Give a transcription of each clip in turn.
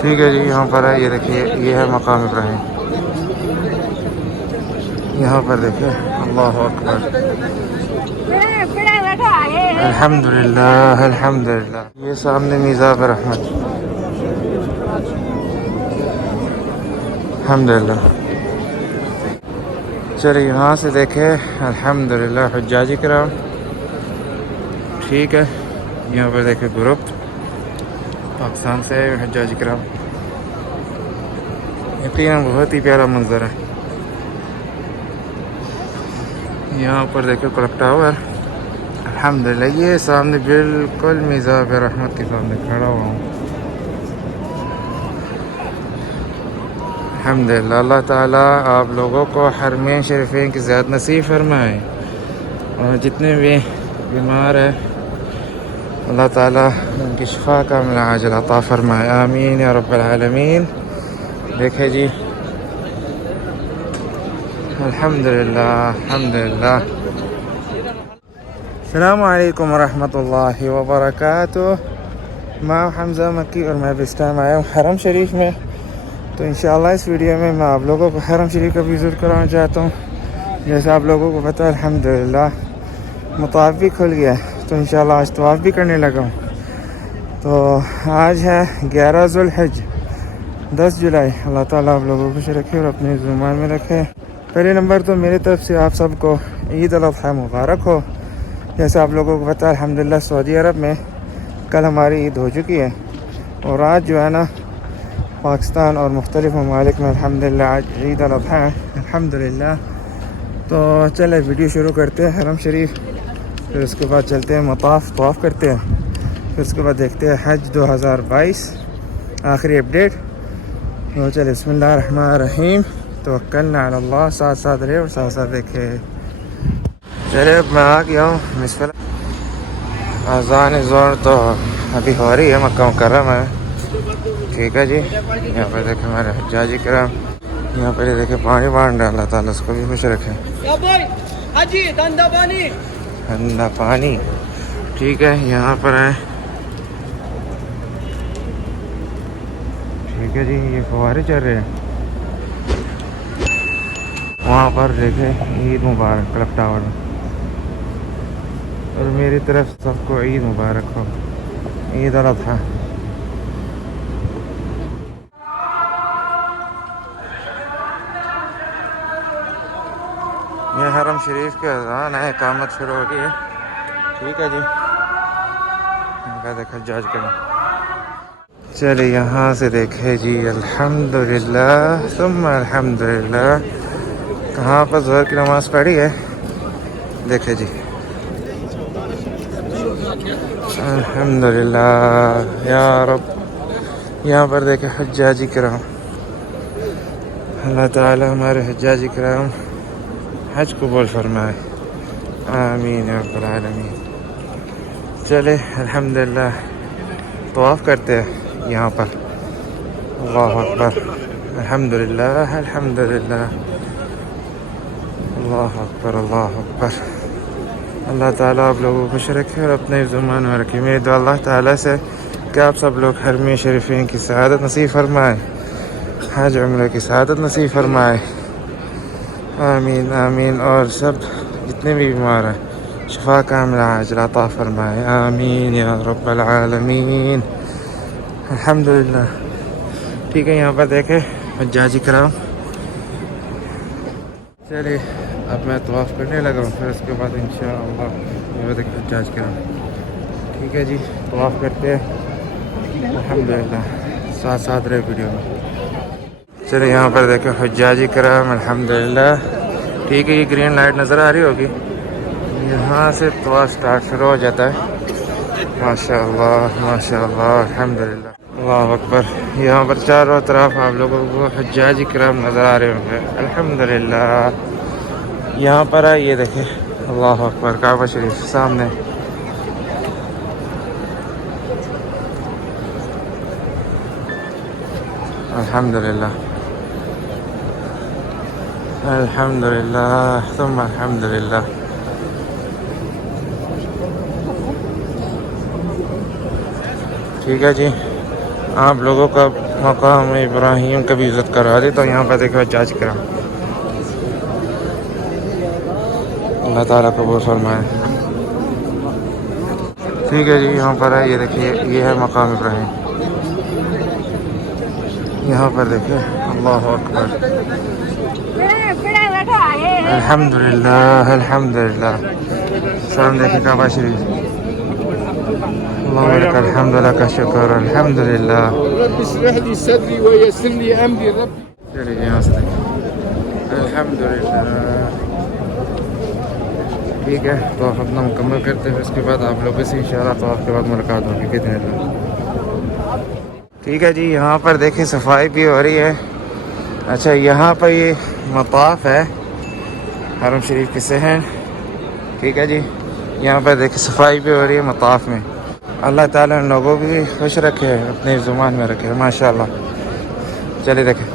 ठीक है जी, यहाँ पर है, ये देखिए, ये है मकाम इब्राहिम। यहाँ पर देखिए, अल्लाह अकबर, अल्हम्दुलिल्लाह अल्हम्दुलिल्लाह। ये सामने मीज़ाब रहमत, अल्हम्दुलिल्लाह। चलिए यहाँ से देखे, अल्हम्दुलिल्लाह हुज्जाज किराम। ठीक है, यहाँ पर देखे ग्रुप पाकिस्तान से हुज्जाज किराम। यकीनन बहुत ही प्यारा मंजर है। यहाँ पर देखो क्लॉक टावर, अल्हम्दुलिल्लाह। ये सामने बिल्कुल मीज़ाब रहमत के सामने खड़ा हुआ हूँ। अल्हम्दुलिल्लाह, अल्लाह ताला आप लोगों को हरमैन शरीफैन की ज़ियारत नसीब फरमाए, और जितने भी बीमार है अल्लाह ताला उनकी शिफा कामिला आजिल अता फरमाए, आमीन या रब्बल आलमीन। देखे जी, अल्हम्दुलिल्लाह अल्हम्दुलिल्लाह। अस्सलामु अलैकुम वरहमतुल्लाहि वबरकातुह। मैं हमज़ा मक्की और मैं इस टाइम आया हूँ हरम शरीफ में। तो इंशाअल्लाह इस वीडियो में मैं आप लोगों को हरम शरीफ का विज़िट कराना चाहता हूँ। जैसे आप लोगों को पता है, अल्हम्दुलिल्लाह मुताफ भी खुल गया है, तो इंशाअल्लाह आज तवाफ़ भी करने लगा हूँ। तो आज है 11 ज़ुल्हिज 10 जुलाई। अल्लाह ताला आप लोगों को खुश रखे और अपने ज़ुबान में रखे। पहले नंबर तो मेरी तरफ से आप सबको ईद अल अज़हा मुबारक हो। जैसे आप लोगों को पता है, अल्हम्दुलिल्लाह सऊदी अरब में कल हमारी ईद हो चुकी है, और आज जो है ना पाकिस्तान और मुख्तलिफ़ ममालिक में अल्हम्दुलिल्लाह आज ईद अल अज़हा है, अल्हम्दुलिल्लाह। तो चले वीडियो शुरू करते हैं हरम शरीफ, फिर उसके बाद चलते हैं तवाफ़ करते हैं, फिर उसके बाद देखते हैं हज 2022 आखिरी अपडेट। तो चले बिस्मिल्लाह रहमान रहीम, तवक्कलना अल्लाह, साथ साथ रहे और साथ साथ देखे। चले अब मैं आ गया हूँ मिसफल। अज़ान ज़ोर तो अभी हो रही है, मक्का मुकर्रमा है। ठीक है जी, यहाँ पर देखे हमारे हज्जाज किराम, यहाँ पर देखे पानी बांध रहे, अल्लाह ताला उसको भी खुश रखे। ठंडा पानी, ठीक है, यहाँ पर है। ठीक है जी, ये फव्वारे चल रहे हैं। वहाँ पर देखे ईद मुबारक क्लॉक टावर में, और मेरी तरफ सबको ईद मुबारक हो, ईद अल अज़हा। ये हरम शरीफ के अज़ान है, इकामत शुरू हो गई है। ठीक है जी, इनका देखा जज करें। चले यहाँ से देखे जी, अल्हम्दुलिल्लाह सुम्मा अल्हम्दुलिल्लाह। कहाँ पर ज़ोहर की नमाज़ पढ़ी है, देखे जी, अल्हम्दुलिल्लाह या रब। यहाँ पर देखे हज्जाजी किराम, अल्लाह ताला हमारे हज्जाजी किराम हज कबूल फरमाए, आमीन या रब्बल आलमीन। चले अल्हम्दुलिल्लाह तवाफ़ करते हैं यहाँ पर। अल्लाह अकबर, अल्हम्दुलिल्लाह अल्हम्दुलिल्लाह, अल्लाह अकबर अल्लाह अकबर। अल्लाह ताला आप लोगों को खुश रखे और अपने ज़ुबान में रखे। मेरी दुआ अल्लाह ताला से कि आप सब लोग हरम शरीफैन की सआदत नसीब फरमाए, हज उम्र की सआदत नसीब फरमाए, आमीन आमीन। और सब जितने भी बीमार हैं शिफा कामिला आजिल अता फरमाए, आमीन या रब्बल आलमीन, अल्हम्दुलिल्लाह। ठीक है, यहाँ पर देखे हज्जाजी किराम। चलिए अब मैं तवाफ़ करने लगा हूँ, फिर उसके बाद इंशाअल्लाह ये देखे हज्जाज किराम। ठीक है जी, तवाफ़ करते हैं अल्हम्दुलिल्लाह, साथ साथ रहे वीडियो में। चलिए यहाँ पर देखे हज्जाजी किराम, अल्हम्दुलिल्लाह। ठीक है, ये ग्रीन लाइट नज़र आ रही होगी, यहाँ से तवाफ़ स्टार्ट शुरू हो जाता है। माशाअल्लाह माशाअल्लाह, अल्हम्दुलिल्लाह, अल्लाह अकबर। यहाँ पर चारों तरफ आप लोगों को हज्जाजी किराम नज़र आ रहे होंगे, अल्हम्दुलिल्लाह। यहाँ पर है, ये देखे, अल्लाह अकबर, काबा शरीफ सामने। अल्हम्दुलिल्लाह अल्हम्दुलिल्लाह सुम्मा अल्हम्दुलिल्लाह। ठीक है जी, आप लोगों का मकाम इब्राहिम का भी इज़्ज़त करा दे। तो यहाँ पर देखो हज्जाज किराम, अल्लाह ताला कबूल फरमाए। ठीक है जी, यहाँ पर है, ये देखिए ये है मकाम इब्राहिम। यहाँ पर देखिए अल्लाह अकबर, अल्हम्दुलिल्लाह अल्हम्दुलिल्लाह। सामने देखिए काबा शरीफ, अल्लाहुम्मा लकल हम्द व लकल शुक्र, अल्हम्दुलिल्लाह। चलिए यहाँ से देखिए, अल्हम्दुलिल्लाह। ठीक है, तो आप अपना मुकम्मल करते हैं, उसके बाद आप लोगों से इंशाअल्लाह तो आपके बाद मुलाकात होगी कितने दिन। ठीक है जी, यहाँ पर देखिए सफाई भी हो रही है। अच्छा, यहाँ पर ये मताफ है हरम शरीफ के सहन। ठीक है जी, यहाँ पर देखिए सफाई भी हो रही है मताफ में। अल्लाह ताला उन लोगों को भी खुश रखे, अपने ज़ुबान में रखे माशाल्लाह। चलिए देखें,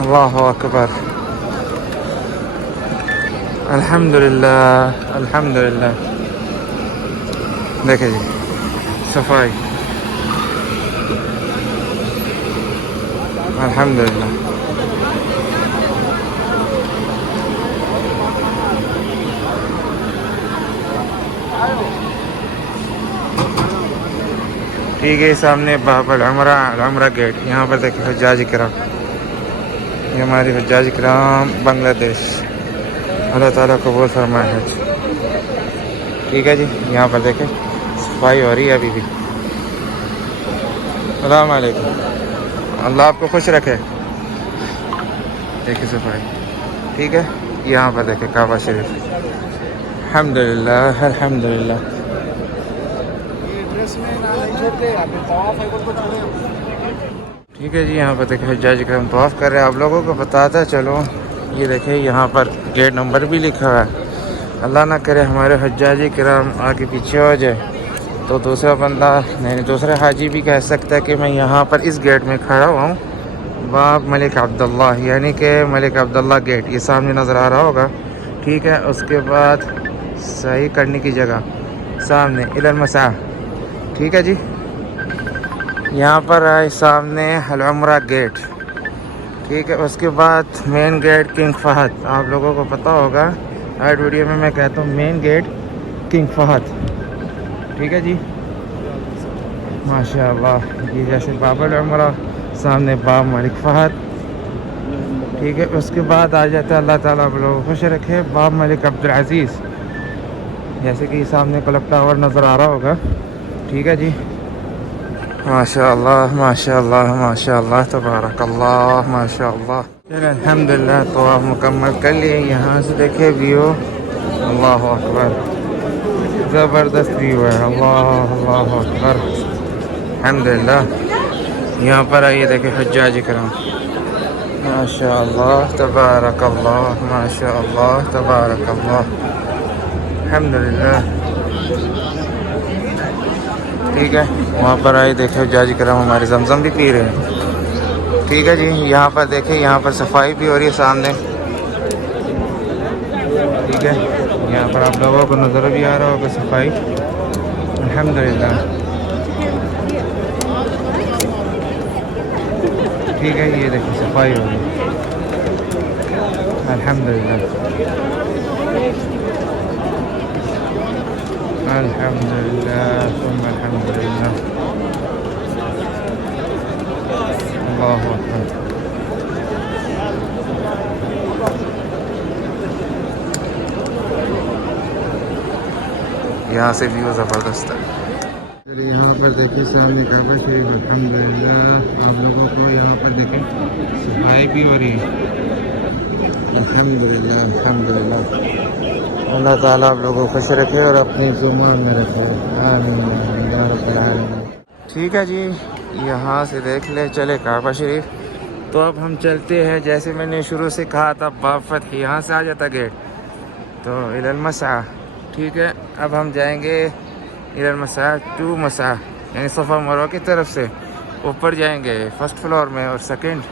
अल्लाह अकबर, अल्हम्दुलिल्लाह अल्हम्दुलिल्लाह। देखें जी सफाई, अल्हम्दुलिल्लाह। ठीक है, सामने बाबल उमरा गेट। यहाँ पर देखिए हज्जाज किराम, ये हमारी हज्जाज किराम बांग्लादेश, अल्लाह ताला कबूल फरमाए हज। ठीक है जी, यहाँ पर देखें सफाई हो रही है अभी भी। अस्सलाम वालेकुम, अल्लाह आपको खुश रखे। देखिए सफाई, ठीक है। यहाँ पर देखें काबा शरीफ, अल्हम्दुलिल्लाह अल्हम्दुलिल्लाह। ठीक है जी, यहाँ पर देखें हज्जाज किराम तवाफ़ कर रहे हैं। आप लोगों को बताता चलो, ये देखें यहाँ पर गेट नंबर भी लिखा हुआ है। अल्लाह ना करे हमारे हज्जाज किराम आगे पीछे हो जाए तो दूसरा बंदा नहीं, दूसरा हाजी भी कह सकता है कि मैं यहाँ पर इस गेट में खड़ा हुआ हूँ, बाब मलिक अब्दुल्ला, यानी कि मलिक अब्दुल्ला गेट, ये सामने नज़र आ रहा होगा। ठीक है, उसके बाद सही करने की जगह सामने इलल मसा। ठीक है जी, यहाँ पर आए सामने अल उमरा गेट। ठीक है, उसके बाद मेन गेट किंग फहद। आप लोगों को पता होगा, हर वीडियो में मैं कहता हूँ मेन गेट किंग फहद। ठीक है जी, माशाअल्लाह। ये जैसे बाबल उमरा, सामने बाब मलिक फहद। ठीक है, उसके बाद आ जाता है, अल्लाह ताला आप लोगों को खुश रखे, बाब मलिक अब्दुल अज़ीज़, जैसे कि सामने क्लब टावर नज़र आ रहा होगा। ठीक है जी, माशाअल्लाह माशाअल्लाह माशाअल्लाह तबारकल्लाह माशाअल्लाह। चलिए अल्हम्दुलिल्लाह, तो आप मुकम्मल कर लिए। यहाँ से देखे व्यू, अल्लाह अकबर, ज़बरदस्त व्यू है, अल्लाह अल्लाह अकबर, अल्हम्दुलिल्लाह। यहाँ पर आइए देखे हज्जाज किराम, माशाअल्लाह तबारकल्लाह माशाअल्लाह तबारकल्लाह, अल्हम्दुलिल्लाह। ठीक है, वहाँ पर आए देखे हज्जाज किराम हमारे जमजम भी पी रहे हैं। ठीक है जी, यहाँ पर देखें, यहाँ पर सफाई भी हो रही है सामने। ठीक है, यहाँ पर आप लोगों को नज़र भी आ रहा होगा सफाई, अल्हम्दुलिल्लाह। ठीक है, ये देखिए सफाई हो रही है, अल्हम्दुलिल्लाह अल्हम्दुलिल्लाह अल्हम्दुलिल्लाह, अल्लाहु अकबर। यहाँ से व्यू ज़बरदस्त है। चलिए यहाँ पर देखिए सामने काबा शरीफ, अल्हम्दुलिल्लाह। आप लोगों को यहाँ पर देखें सफाई भी हो रही है, अल्हम्दुलिल्लाह अल्हम्दुलिल्लाह। अल्लाह ताला आप लोगों को खुश रखे और अपनी ज़ुबान में रखे, आमीन या रब्बल आलमीन। ठीक है जी, यहाँ से देख ले चले काबा शरीफ। तो अब हम चलते हैं, जैसे मैंने शुरू से कहा था, बाब फतह यहाँ से आ जाता गेट, तो इलल मसा। ठीक है, अब हम जाएंगे इलल मसा टू मसा, यानी सफ़ा मरवा की तरफ से ऊपर जाएंगे फर्स्ट फ्लोर में, और सेकंड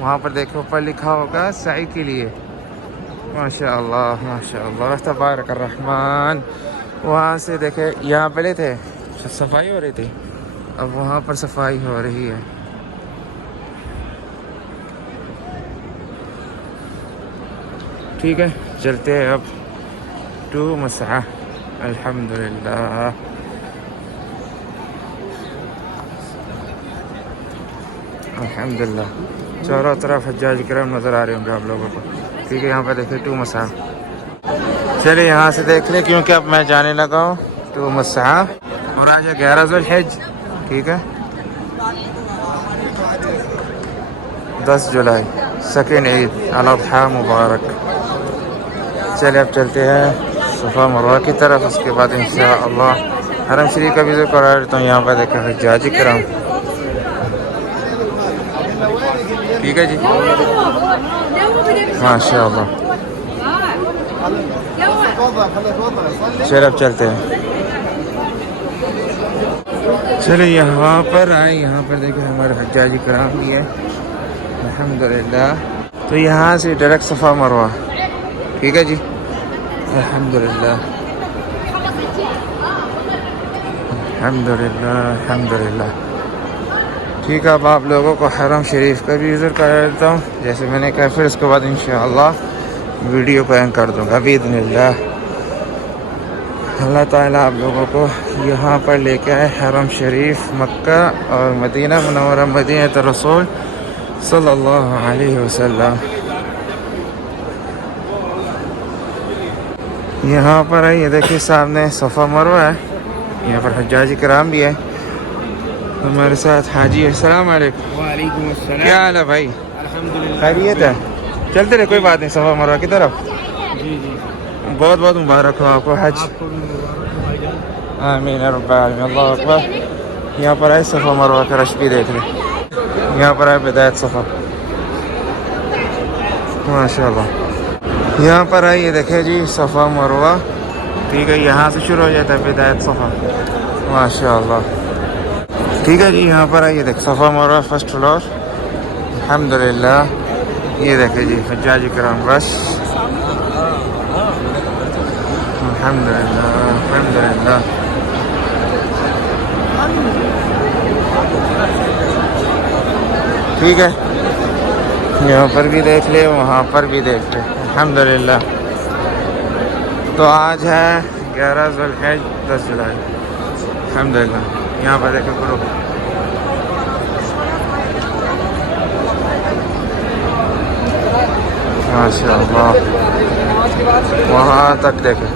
वहाँ पर देखो ऊपर लिखा होगा साई के लिए, माशाअल्लाह माशाअल्लाह तबारक रहमान। वहाँ से देखे, यहाँ पहले थे सफाई हो रही थी, अब वहाँ पर सफाई हो रही है। ठीक है, चलते हैं अब टू मसआ। अल्हम्दुलिल्लाह। अल्हम्दुलिल्लाह, चारों तरफ हज्जाज किराम नज़र आ रहे होंगे आप लोगों को। ठीक है, यहाँ पर देखिए टू मसआ। चलिए यहाँ से देख ले, क्योंकि अब मैं जाने लगा हूँ टू मसआ। और आज है 11 ज़ुल्हिज्ज। ठीक है, 10 जुलाई, सेकेंड ईद अल अज़हा मुबारक। चलिए अब चलते हैं सफ़ा मरवा की तरफ। उसके बाद इंशाअल्लाह हरम शरीफ का विज़िट करा देता हूँ। यहाँ पर देखा हज्जाज किराम। ठीक है जी, माशाअल्लाह। चलिए अब चलते हैं। चलिए यहाँ पर आए, यहाँ पर देखिए हमारे हज्जाज किराम भी है अल्हम्दुलिल्लाह। तो यहाँ से डायरेक्ट सफ़ा मरवा। ठीक है जी, अल्हम्दुलिल्लाह अल्हम्दुलिल्लाह अल्हम्दुलिल्लाह। ठीक है, अब आप लोगों को हरम शरीफ का भी विज़िट करा देता हूँ जैसे मैंने कहा। फिर उसके बाद इंशाअल्लाह वीडियो को एंड कर दूँगा बिइज़्निल्लाह। अल्लाह ताला आप लोगों को यहाँ पर लेके आए हरम शरीफ मक्का और मदीना मुनव्वरा मदीनत रसूल सल्लल्लाहु अलैहि वसल्लम। यहाँ पर है, ये देखिए सामने सफ़ा मरवा है। यहाँ पर हज्जाज किराम भी है हमारे साथ। हाजी अस्सलाम वालेकुम। वालेकुम अस्सलाम। क्या हाल है भाई? अल्हम्दुलिल्लाह, खैरियत है? चलते रहे, कोई बात नहीं, सफ़ा मरवा की तरफ। जी जी, बहुत बहुत मुबारक हो आपको हज। आपको भी मुबारक हो भाईजान। आमीन या रब्बल आलमीन, अल्लाहु अकबर। यहाँ पर है सफ़ा मरवा का रश भी देख लें। यहाँ पर है बिदायत सफ़ा, माशाल्लाह। यहाँ पर है, ये देखे जी सफ़ा मरवा। ठीक है, यहाँ से शुरू हो जाता है बिदायत सफ़ा, माशाल्लाह। ठीक है जी, यहाँ पर है, ये देख सफ़ा मरवा फर्स्ट फ्लोर अल्हम्दुलिल्लाह। ये देखे जी हज्जाज किराम रश अल्हम्दुलिल्लाह अल्हम्दुलिल्लाह। ठीक है, यहाँ पर भी देख ले, वहाँ पर भी देख ले अल्हम्दुलिल्लाह। तो आज है 11 ज़ुल्हिज्ज 10 जुलाई अल्हम्दुलिल्लाह। यहाँ पर देखो करो, माशाअल्लाह, वहाँ तक देखे।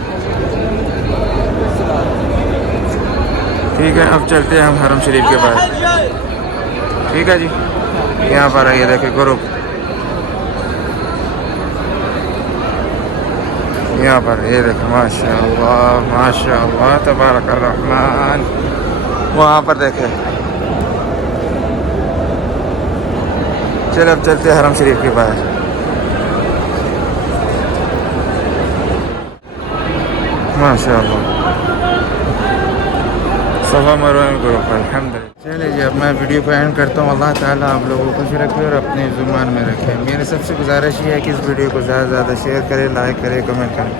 ठीक है, अब चलते हैं हम हरम शरीफ के पास। ठीक है जी, यहाँ पर है, ये देखे ग्रुप। यहाँ पर ये देखे माशाअल्लाह माशाअल्लाह तबारक अर्रहमान। वहाँ पर देखे। चलो अब चलते हैं हरम शरीफ के पास। माशाअल्लाह सफ़ा मरवा में ग्रुप अल्हम्दुलिल्लाह। चलिए जी, अब मैं वीडियो को एंड करता हूँ। अल्लाह ताला आप लोगों को खुश रखे और अपने ज़ुबान में रखे। मेरे सबसे गुजारिश ये है कि इस वीडियो को ज़्यादा से ज़्यादा शेयर करें, लाइक करें, कमेंट करें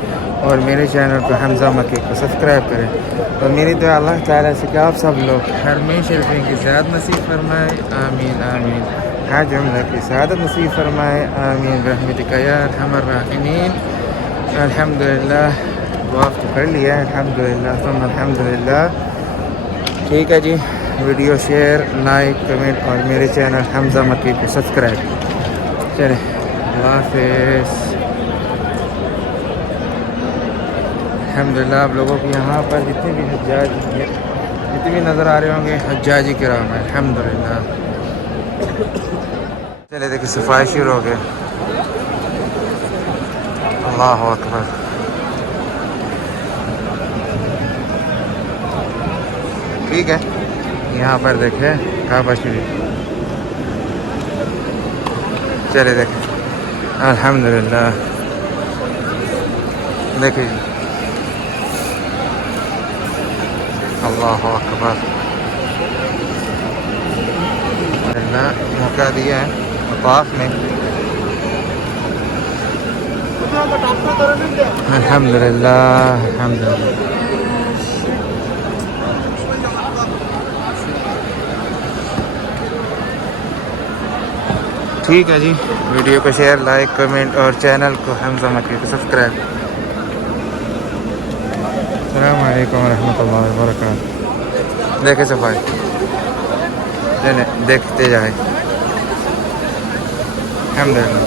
और मेरे चैनल को हमज़ा मक्की को सब्सक्राइब करें। और मेरी दुआ अल्लाह ताला से कि आप सब लोग हरम शरीफ की ज़्यादा नसीब फरमाए, आमीन आमीन। हज उम्र की सआदत नसीब फरमाए, आमीन रहमतिका या अरहमर राहिमीन। अल्हम्दुलिल्लाह, दुआ तो कर लिया है अल्हम्दुलिल्लाह, तुम अल्हम्दुलिल्लाह। ठीक है जी, वीडियो शेयर, लाइक, कमेंट और मेरे चैनल हमज़ा मक्की को सब्सक्राइब। चले, अल्लाह हाफ़िज़। अल्हम्दुलिल्लाह, आप लोगों को यहाँ पर जितने भी हज्जाज जितने भी नज़र आ रहे होंगे हज्जाजी किराम है अल्हम्दुलिल्लाह। चले देखिए सफाई शुरू हो गया। अल्लाहु अकबर। ठीक है, यहाँ पर देखें काबा शरीफ। चले देखें अल्हम्दुलिल्लाह, देखिए जी अल्लाहु अकबर। अल्लाह मौका दिया है मताफ में अल्हम्दुलिल्लाह अल्हम्दुलिल्लाह। ठीक है जी, वीडियो को शेयर, लाइक, कमेंट और चैनल को हमजा मक्की को सब्सक्राइब। अस्सलाम वालेकुम रहमतुल्लाहि व बरकातहू। देखे सफाई, देखते जाए। अल्हम्दुलिल्लाह,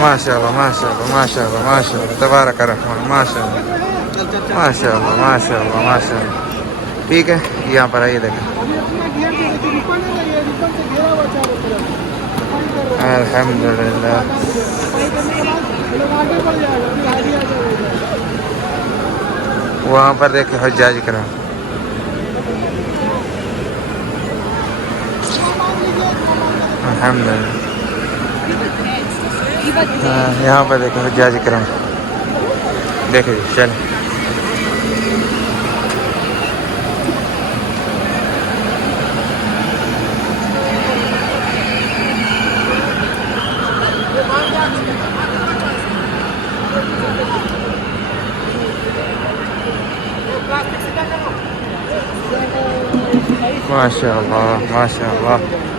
माशाल्लाह माशाल्लाह माशाल्लाह माशाल्लाह, तबारक रहमान, माशाल्लाह माशाल्लाह माशाल्लाह माशाल्लाह। ठीक है, यहाँ पर आइए देखें। अल्हम्दुलिल्लाह, वहाँ पर देखे हज्जाज करा। अल्हम्दुलिल्लाह, यहाँ पर देखे हज्जाज करा। देखे जी, चल। माशाअल्लाह माशाअल्लाह।